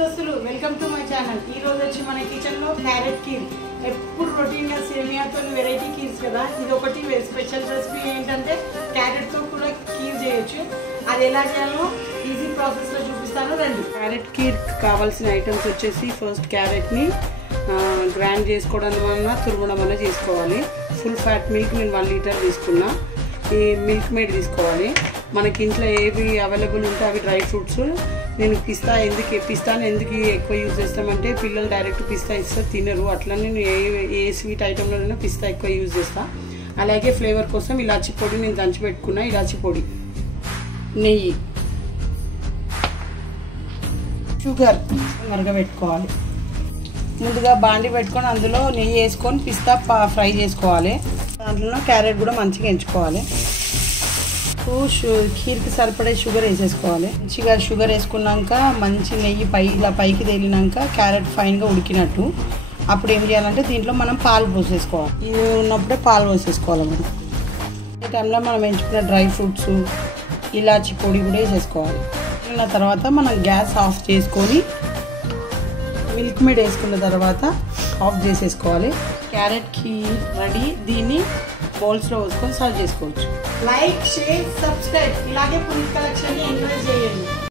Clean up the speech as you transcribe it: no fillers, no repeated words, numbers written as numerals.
దోస్తులు welcome to my channel. ఈ రోజు వచ్చి మన కిచెన్ లో క్యారెట్ కీర్ ఎప్పుడు రొటీన్ గా సేమియాతో వెరైటీ కీర్స్ కదా, ఇది ఒకటి స్పెషల్ రెసిపీ ఏంటంటే క్యారెట్ తో కూడా కీర్ చేయొచ్చు। అది ఎలా చేయాలో ఈజీ ప్రాసెస్ లో చూపిస్తాను రండి। క్యారెట్ కీర్ కావాల్సిన ఐటమ్స్ వచ్చేసి ఫస్ట్ క్యారెట్ ని గ్రైండ్ చేసుకోవడం వల్ల తురమడం వల్ల చేసుకోవాలి। ఫుల్ ఫ్యాట్ మిల్క్ నేను 1 లీటర్ తీసుకున్నా। ఈ మిల్క్ మేడ్ తీసుకోవాలి। మనకి ఇంట్లో ఏవి అవైలబుల్ ఉంటే అవి డ్రై ఫ్రూట్స్ నేను పిస్తాను ఎందుకు ఎక్కువ యూజ్ చేస్తామంటే పిల్లలు డైరెక్ట్ పిస్తా ఇస్తే తినరు, అట్లనే నేను ఏ స్వీట్ ఐటెంలోనైనా పిస్తా ఎక్కువ యూజ్ చేస్తా। అలాగే ఫ్లేవర్ కోసం ఇలాచి పొడి నేను దంచి పెట్టుకున్నా, ఇలాచి పొడి, నెయ్యి, షుగర్ మరగబెట్టుకోవాలి। ముందుగా బాండి పెట్టుకొని అందులో నెయ్యి వేసుకొని పిస్తా ఫ్రై చేసుకోవాలి। దాంట్లో క్యారెట్ కూడా మంచిగా ఎంచుకోవాలి। కీర్కి సరిపడే షుగర్ వేసేసుకోవాలి। మంచిగా షుగర్ వేసుకున్నాక మంచి నెయ్యి ఇలా పైకి తేలినాక క్యారెట్ ఫైన్గా ఉడికినట్టు అప్పుడు ఏం చేయాలంటే దీంట్లో మనం పాలు పోసేసుకోవాలి। ఇది ఉన్నప్పుడే పాలు పోసేసుకోవాలి। మనం ఈ టైంలో మనం ఎంచుకున్న డ్రై ఫ్రూట్స్, ఇలాచి పొడి కూడా వేసేసుకోవాలి। వేసుకున్న తర్వాత మనం గ్యాస్ ఆఫ్ చేసుకొని మిల్క్ మేడ్ వేసుకున్న తర్వాత ఆఫ్ చేసేసుకోవాలి। Carrot kheer ready. దీన్ని బౌల్స్లో వేసుకొని సర్వ్ చేసుకోవచ్చు। లైక్, షేర్, సబ్స్క్రైబ్, ఇలాగే పునీత్ కలెక్షన్ని ఎంకరేజ్ చేయండి।